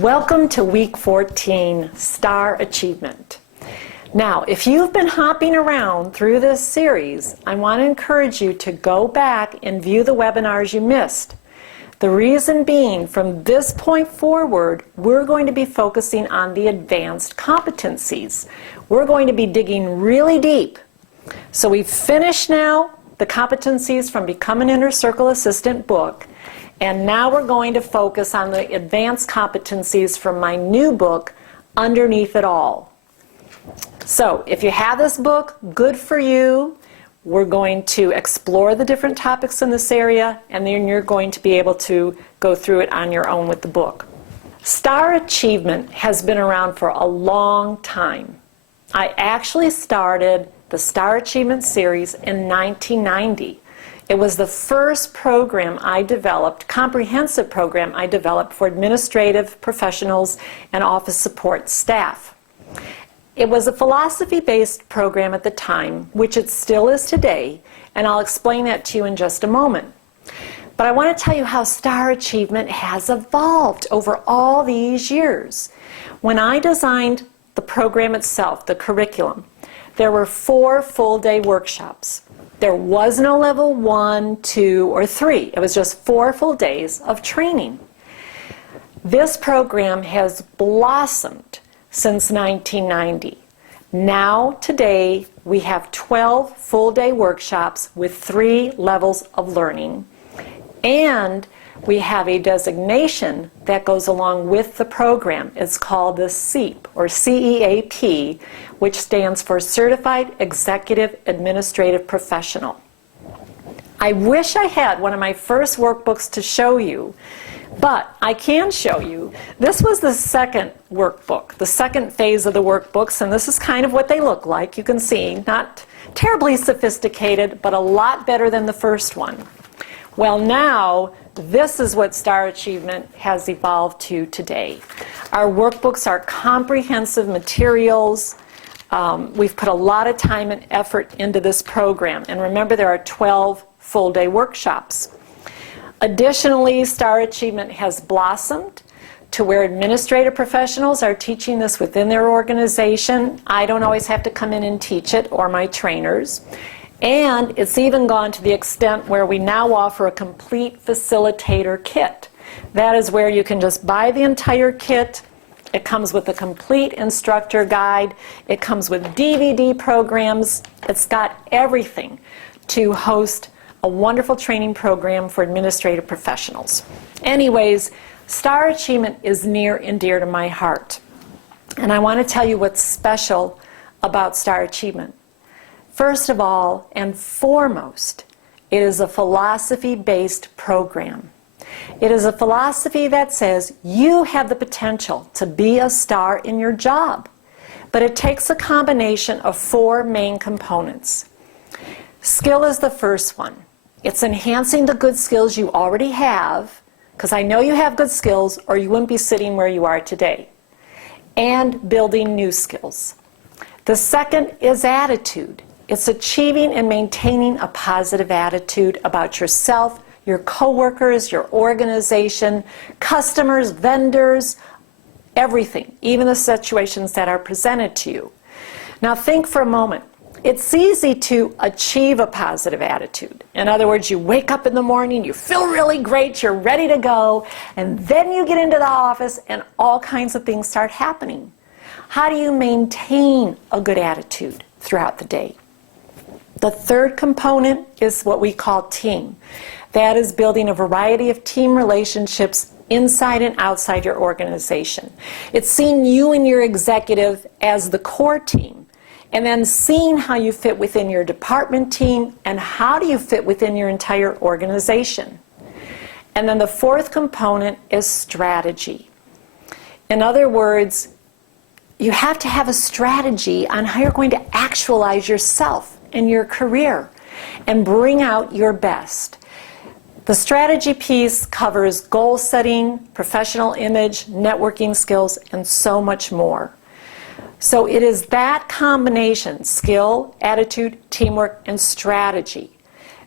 Welcome to week 14, Star Achievement. Now, if you've been hopping around through this series, I want to encourage you to go back and view the webinars you missed. The reason being, from this point forward, we're going to be focusing on the advanced competencies. We're going to be digging really deep. So we've finished now the competencies from Become an Inner Circle Assistant book, and now we're going to focus on the advanced competencies from my new book, Underneath It All. So if you have this book, good for you. We're going to explore the different topics in this area, and then you're going to be able to go through it on your own with the book. Star Achievement has been around for a long time. I actually started the Star Achievement series in 1990. It was the first program I developed, comprehensive program I developed for administrative professionals and office support staff. It was a philosophy-based program at the time, which it still is today, and I'll explain that to you in just a moment. But I want to tell you how Star Achievement has evolved over all these years. When I designed the program itself, the curriculum, there were 4 full-day workshops. There was no level 1, 2, or 3. It was just 4 full days of training. This program has blossomed since 1990. Now, today, we have 12 full-day workshops with 3 levels of learning, and we have a designation that goes along with the program. It's called the CEAP, or CEAP, which stands for Certified Executive Administrative Professional. I wish I had one of my first workbooks to show you, but I can show you. This was the second workbook, the second phase of the workbooks, and this is kind of what they look like. You can see, not terribly sophisticated, but a lot better than the first one. Well, now, this is what Star Achievement has evolved to today. Our workbooks are comprehensive materials. We've put a lot of time and effort into this program, and remember, there are 12 full-day workshops. Additionally, Star Achievement has blossomed to where administrative professionals are teaching this within their organization. I don't always have to come in and teach it, or my trainers. And it's even gone to the extent where we now offer a complete facilitator kit. That is where you can just buy the entire kit. It comes with a complete instructor guide. It comes with DVD programs. It's got everything to host a wonderful training program for administrative professionals. Anyways, Star Achievement is near and dear to my heart. And I want to tell you what's special about Star Achievement. First of all and foremost, it is a philosophy-based program. It is a philosophy that says you have the potential to be a star in your job, but it takes a combination of 4 main components. Skill is the first one. It's enhancing the good skills you already have, because I know you have good skills or you wouldn't be sitting where you are today, and building new skills. The second is attitude. It's achieving and maintaining a positive attitude about yourself, your coworkers, your organization, customers, vendors, everything, even the situations that are presented to you. Now think for a moment. It's easy to achieve a positive attitude. In other words, you wake up in the morning, you feel really great, you're ready to go, and then you get into the office and all kinds of things start happening. How do you maintain a good attitude throughout the day? The third component is what we call team. That is building a variety of team relationships inside and outside your organization. It's seeing you and your executive as the core team, and then seeing how you fit within your department team and how do you fit within your entire organization. And then the fourth component is strategy. In other words, you have to have a strategy on how you're going to actualize yourself in your career and bring out your best. The strategy piece covers goal setting, professional image, networking skills, and so much more. So it is that combination, skill, attitude, teamwork, and strategy,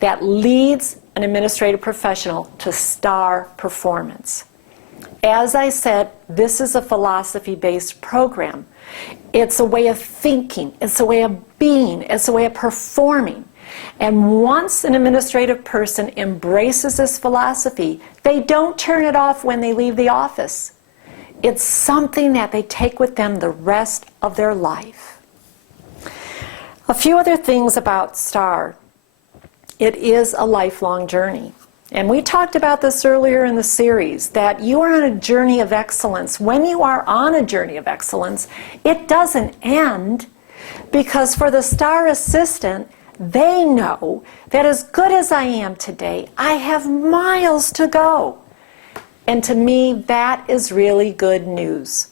that leads an administrative professional to star performance. As I said, this is a philosophy-based program. It's a way of thinking, it's a way of being, it's a way of performing. And once an administrative person embraces this philosophy, they don't turn it off when they leave the office. It's something that they take with them the rest of their life. A few other things about STAR. It is a lifelong journey. And we talked about this earlier in the series, that you are on a journey of excellence. When you are on a journey of excellence, it doesn't end, because for the STAR assistant, they know that as good as I am today, I have miles to go. And to me, that is really good news.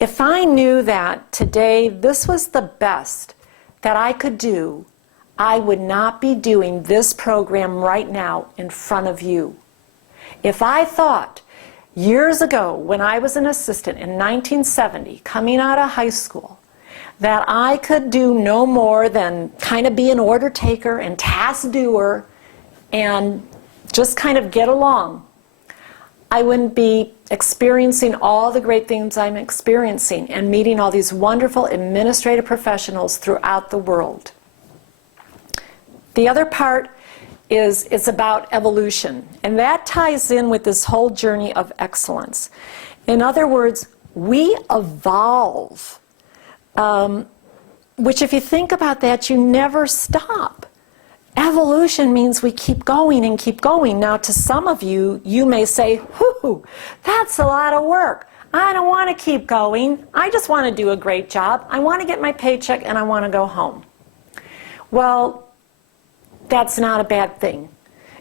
If I knew that today this was the best that I could do, I would not be doing this program right now in front of you. If I thought years ago when I was an assistant in 1970, coming out of high school, that I could do no more than kind of be an order taker and task doer and just kind of get along, I wouldn't be experiencing all the great things I'm experiencing and meeting all these wonderful administrative professionals throughout the world. The other part is it's about evolution, and that ties in with this whole journey of excellence. In other words, we evolve, which if you think about that, you never stop. Evolution means we keep going and keep going. Now, to some of you, you may say, whoo, that's a lot of work. I don't want to keep going. I just want to do a great job. I want to get my paycheck and I want to go home. Well, that's not a bad thing.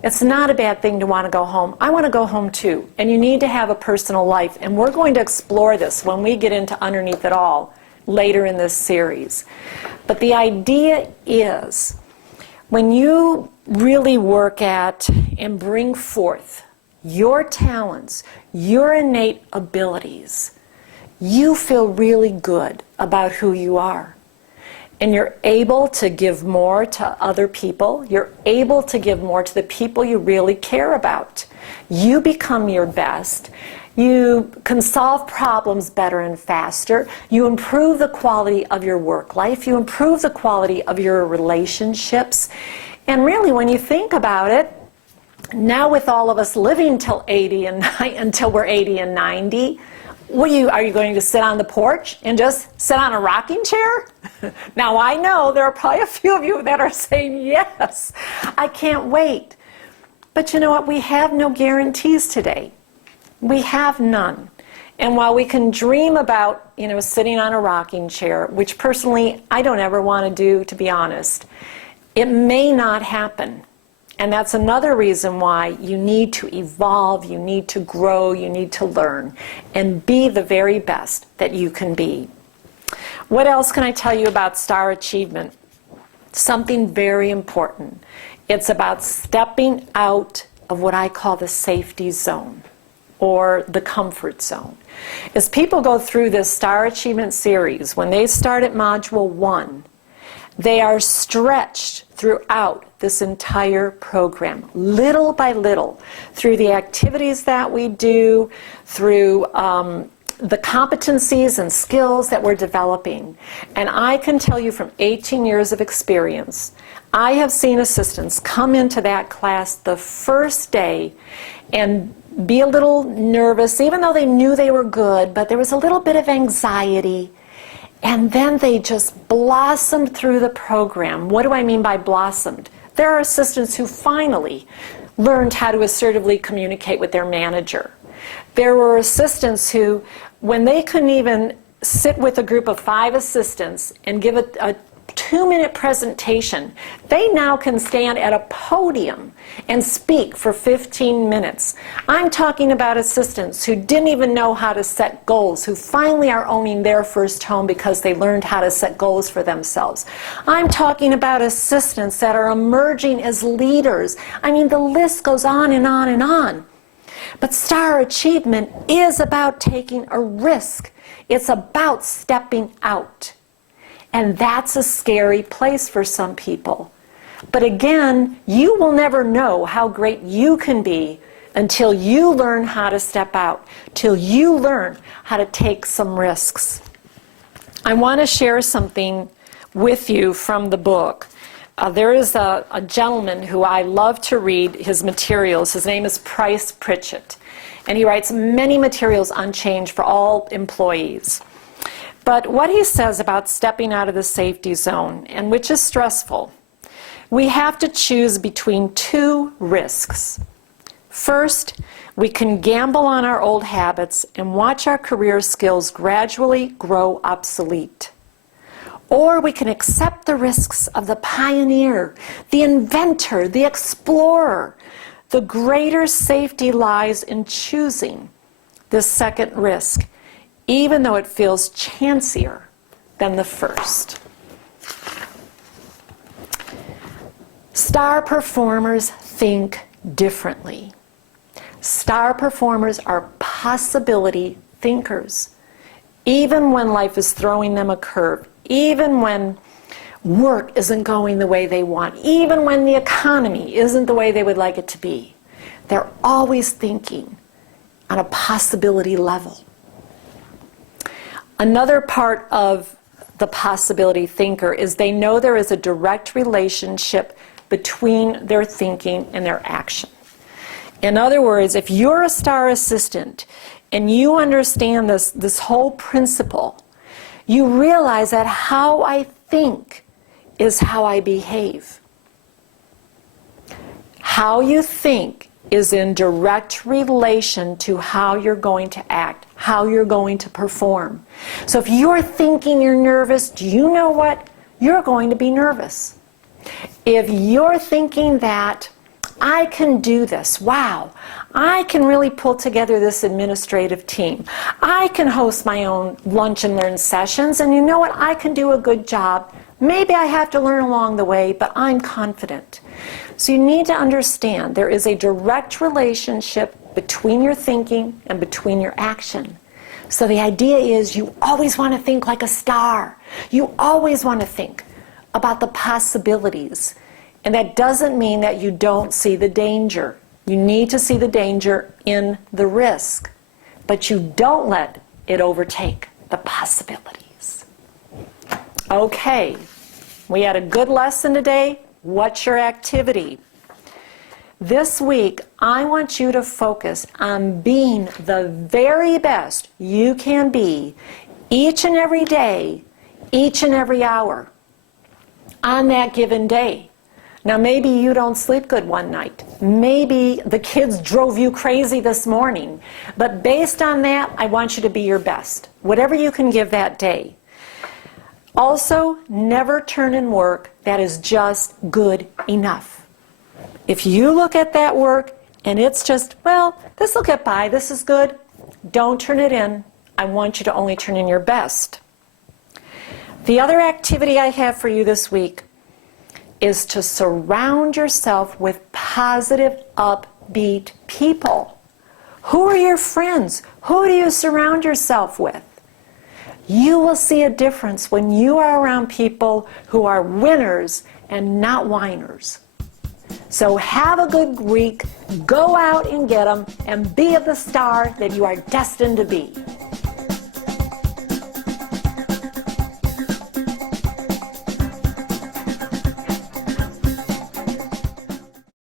It's not a bad thing to want to go home. I want to go home too. And you need to have a personal life. And we're going to explore this when we get into Underneath It All later in this series. But the idea is, when you really work at and bring forth your talents, your innate abilities, you feel really good about who you are. And you're able to give more to other people. You're able to give more to the people you really care about. You become your best. You can solve problems better and faster. You improve the quality of your work life. You improve the quality of your relationships. And really, when you think about it, now with all of us living until we're 80 and 90, are you going to sit on the porch and just sit on a rocking chair? Now, I know there are probably a few of you that are saying, yes, I can't wait. But you know what? We have no guarantees today. We have none. And while we can dream about, sitting on a rocking chair, which personally I don't ever want to do, to be honest, it may not happen. And that's another reason why you need to evolve, you need to grow, you need to learn, and be the very best that you can be. What else can I tell you about STAR achievement? Something very important. It's about stepping out of what I call the safety zone, or the comfort zone. As people go through this STAR achievement series, when they start at Module 1, they are stretched throughout this entire program, little by little, through the activities that we do, through the competencies and skills that we're developing. And I can tell you from 18 years of experience, I have seen assistants come into that class the first day and be a little nervous, even though they knew they were good, but there was a little bit of anxiety. And then they just blossomed through the program. What do I mean by blossomed? There are assistants who finally learned how to assertively communicate with their manager. There were assistants who, when they couldn't even sit with a group of 5 assistants and give a 2-minute presentation, they now can stand at a podium and speak for 15 minutes. I'm talking about assistants who didn't even know how to set goals, who finally are owning their first home because they learned how to set goals for themselves. I'm talking about assistants that are emerging as leaders. I mean, the list goes on and on and on. But STAR achievement is about taking a risk. It's about stepping out. And that's a scary place for some people. But again, you will never know how great you can be until you learn how to step out, till you learn how to take some risks. I want to share something with you from the book. There is a gentleman who I love to read his materials. His name is Price Pritchett, and he writes many materials on change for all employees. But what he says about stepping out of the safety zone, and which is stressful, we have to choose between two risks. First, we can gamble on our old habits and watch our career skills gradually grow obsolete. Or we can accept the risks of the pioneer, the inventor, the explorer. The greater safety lies in choosing this second risk, even though it feels chancier than the first. Star performers think differently. Star performers are possibility thinkers. Even when life is throwing them a curve, even when work isn't going the way they want, even when the economy isn't the way they would like it to be, they're always thinking on a possibility level. Another part of the possibility thinker is they know there is a direct relationship between their thinking and their action. In other words, if you're a STAR assistant and you understand this whole principle, you realize that how I think is how I behave. How you think is in direct relation to how you're going to act, how you're going to perform. So if you're thinking you're nervous, do you know what? You're going to be nervous. If you're thinking that I can do this, wow, I can really pull together this administrative team. I can host my own lunch and learn sessions, and you know what? I can do a good job. Maybe I have to learn along the way, but I'm confident. So you need to understand there is a direct relationship between your thinking and between your action. So the idea is you always want to think like a star. You always want to think about the possibilities. And that doesn't mean that you don't see the danger. You need to see the danger in the risk, but you don't let it overtake the possibilities. Okay, we had a good lesson today. What's your activity? This week, I want you to focus on being the very best you can be each and every day, each and every hour on that given day. Now, maybe you don't sleep good one night. Maybe the kids drove you crazy this morning. But based on that, I want you to be your best, whatever you can give that day. Also, never turn in work that is just good enough. If you look at that work and it's just, well, this will get by, this is good, don't turn it in. I want you to only turn in your best. The other activity I have for you this week is to surround yourself with positive, upbeat people. Who are your friends? Who do you surround yourself with? You will see a difference when you are around people who are winners and not whiners. So have a good week, go out and get them, and be the star that you are destined to be.